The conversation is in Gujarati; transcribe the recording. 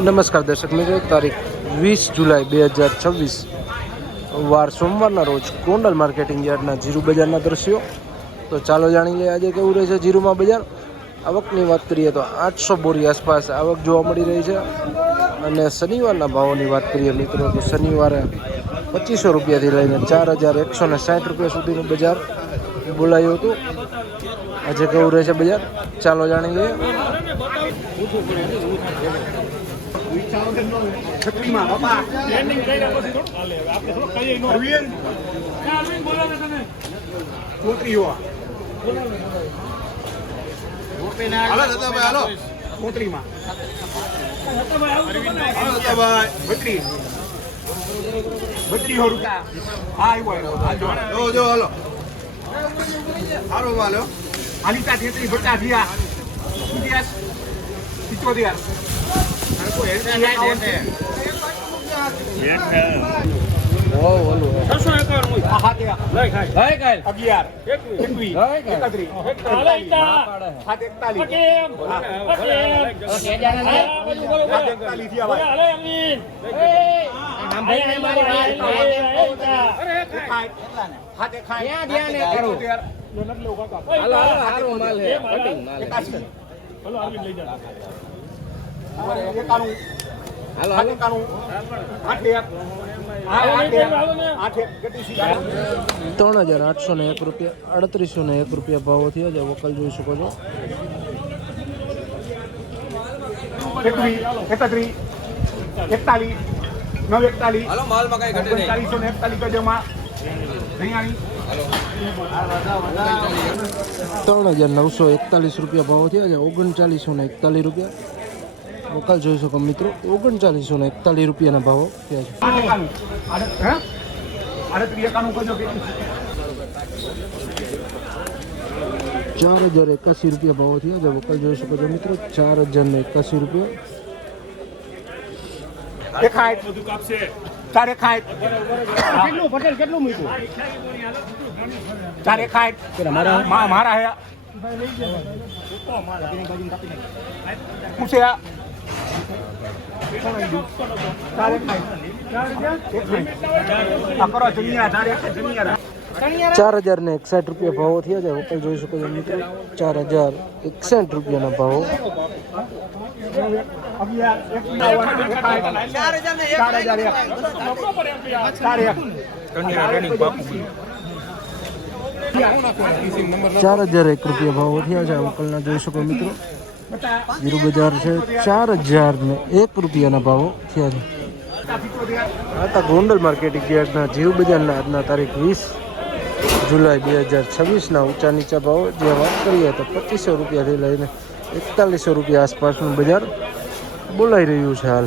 નમસ્કાર દર્શક મિત્રો, તારીખ 20 જુલાઈ 2026 વાર સોમવારના રોજ ગોંડલ માર્કેટિંગ યાર્ડના જીરું બજારના દ્રશ્યો. તો ચાલો જાણી લઈએ આજે કેવું રહે છે જીરુમાં બજાર. આવકની વાત કરીએ તો 800 બોરી આસપાસ આવક જોવા મળી રહી છે. અને શનિવારના ભાવોની વાત કરીએ મિત્રો તો શનિવારે 2500 રૂપિયાથી લઈને 4160 રૂપિયા સુધીનું બજાર બોલાયું હતું. આજે કેવું રહે છે બજાર ચાલો જાણી લઈએ. ₹3,801 ₹3,801 ભાવો થયા છે. વકલ જોઈ શકો છો. 3,941 રૂપિયા ભાવો થયા છે. 3941 રૂપિયા વકલ જોઈ શકો મિત્રો. 3941 રૂપિયાના ભાવો થયા છે. 4,081 રૂપિયા ભાવો થયા છે. વકલ જોઈ શકો છો મિત્રો. 4,081 રૂપિયા. ₹4,061 રૂપિયા ભાવો થયા છે. વકલ જોઈ શકો છો મિત્રો. 4,061 રૂપિયાના ભાવો. ₹4,001 રૂપિયા ભાવો થયા છે. વકલના જોઈ શકો મિત્રો. જીરું બજાર છે. 4,001 રૂપિયાના ભાવો થયા છે. આ હતા ગોંડલ માર્કેટિંગ યાર્ડના જીરું બજારના આજના તારીખ 20 જુલાઈ 2026ના ઊંચા નીચા ભાવો. જે વાત કરીએ તો 2500 રૂપિયાથી લઈને 4100 રૂપિયા આસપાસનું બજાર બોલાઈ રહ્યું છે હાલ.